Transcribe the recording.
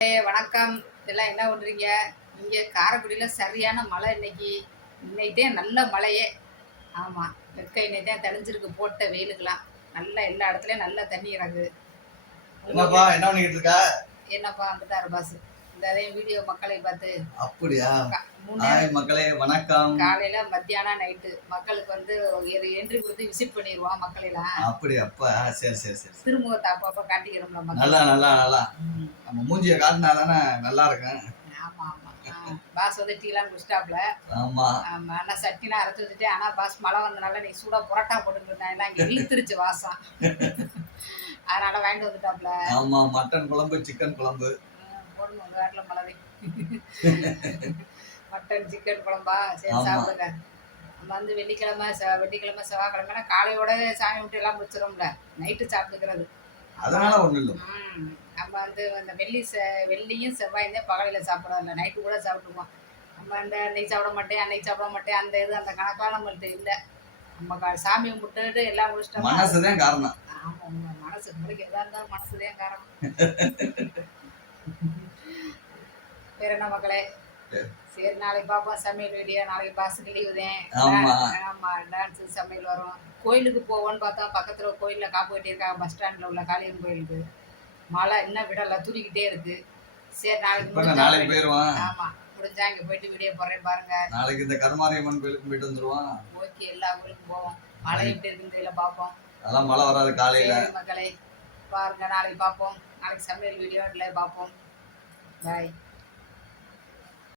வணக்கம். இதெல்லாம் என்ன பண்றீங்க? இங்க காரைக்குடியில சரியான மழை இன்னைக்கு. இன்னைக்குதே நல்ல மழையே. ஆமா. வெக்க இன்னைக்குதான் தெளிஞ்சிருக்கு போட்ட வெயிலுக்கெல்லாம். நல்லா எல்லா இடத்துலயும் நல்லா தண்ணி இறங்குது. என்னப்பா என்ன பண்ணிட்டு இருக்கா? என்னப்பா வந்துட்டாரு பாஸ். இந்த வீடியோ மக்களை பார்த்து. அப்படியா? ஹாய் மக்களே, வணக்கம். காலையில மத்தியானம் நைட்டு மக்களுக்கு வந்து என்ட்ரி கொடுத்து விசிட் பண்ணிடுவோம் மக்களெல்லாம். அப்படி அப்பா சரி சரி சரி. திருமுகத்தை அப்பப்ப காட்டிக்கிறோம்ல மக்கள். நல்லா நல்லா நல்லா. நம்ம மூஞ்சிய காட்டினா தானே நல்லா இருக்கும். ஆமா ஆமா. பாஸ் வந்து டீலாம் குடிச்சிட்டாப்ல. ஆமா. நான் சட்டினா அரைச்சி வச்சுட்டேன். ஆனா பாஸ் மழை வந்தனால நீ சூடா புரோட்டா போட்டுட்டு இருந்தேன். எல்லாம் இங்க இழுத்துருச்சு வாசம். அதனால வாங்கிட்டு வந்துட்டாப்ல. ஆமா, மட்டன் குழம்பு சிக்கன் குழம்பு போடணும் உங்க வீட்டுல மழை. மட்டன் சிக்கன் குழம்பா சரி சாப்பிடுங்க. நம்ம வந்து வெள்ளிக்கிழமை செவ்வாய்க்கிழமை காலையோட சாமி விட்டு எல்லாம் முடிச்சிடும்ல, நைட்டு சாப்பிட்டுக்கிறது. அதனால ஒண்ணு இல்லை. நம்ம வந்து அந்த வெள்ளியும் செவ்வாயும் தான் பகலில் சாப்பிட்றோம் இல்லை, நைட்டு கூட சாப்பிட்டுக்குவோம். நம்ம அந்த அன்னைக்கு சாப்பிட மாட்டேன் அந்த அந்த கணக்கெலாம் நம்மள்ட்ட இல்லை. நம்ம சாமி கும்பிட்டுட்டு எல்லாம் முடிச்சிட்டோம். மனசுதான் காரணம். ஆமாம், உங்க மனசு உங்களுக்கு எதா இருந்தாலும் மனசுதான் காரணம். வேற என்ன மக்களே? சரி, நாளைக்கு பார்ப்போம் சமையல் வீடியோ. நாளைக்கு பாஸுக்கு லீவு தான். ஆமா, டான்ஸு சமையல் வரும். கோயிலுக்கு போவோன்னு பார்த்தா பக்கத்துல கோயிலில் காப்பு கட்டியிருக்காங்க, பஸ் ஸ்டாண்டில் உள்ள காளியம்மன் கோயிலுக்கு. மழை இன்னும் விடலை, தூரிக்கிட்டே இருக்கு. சரி, நாளைக்கு போயிடுவோம். ஆமா, முடிஞ்சா இங்கே போயிட்டு வீடியோ போடுறேன் பாருங்க. நாளைக்கு இந்த கருமாரியம்மன் கோயிலுக்கு போயிட்டு வந்துருவோம். ஓகே, எல்லா கோயிலுக்கும் போவோம். மழை எப்படி இருக்குன்னு தெரியல, பார்ப்போம். அதெல்லாம் மழை வராது காலையில. மக்களே பாருங்க, நாளைக்கு பார்ப்போம். நாளைக்கு சமையல் வீடியோ இல்லை, பார்ப்போம். பாய்.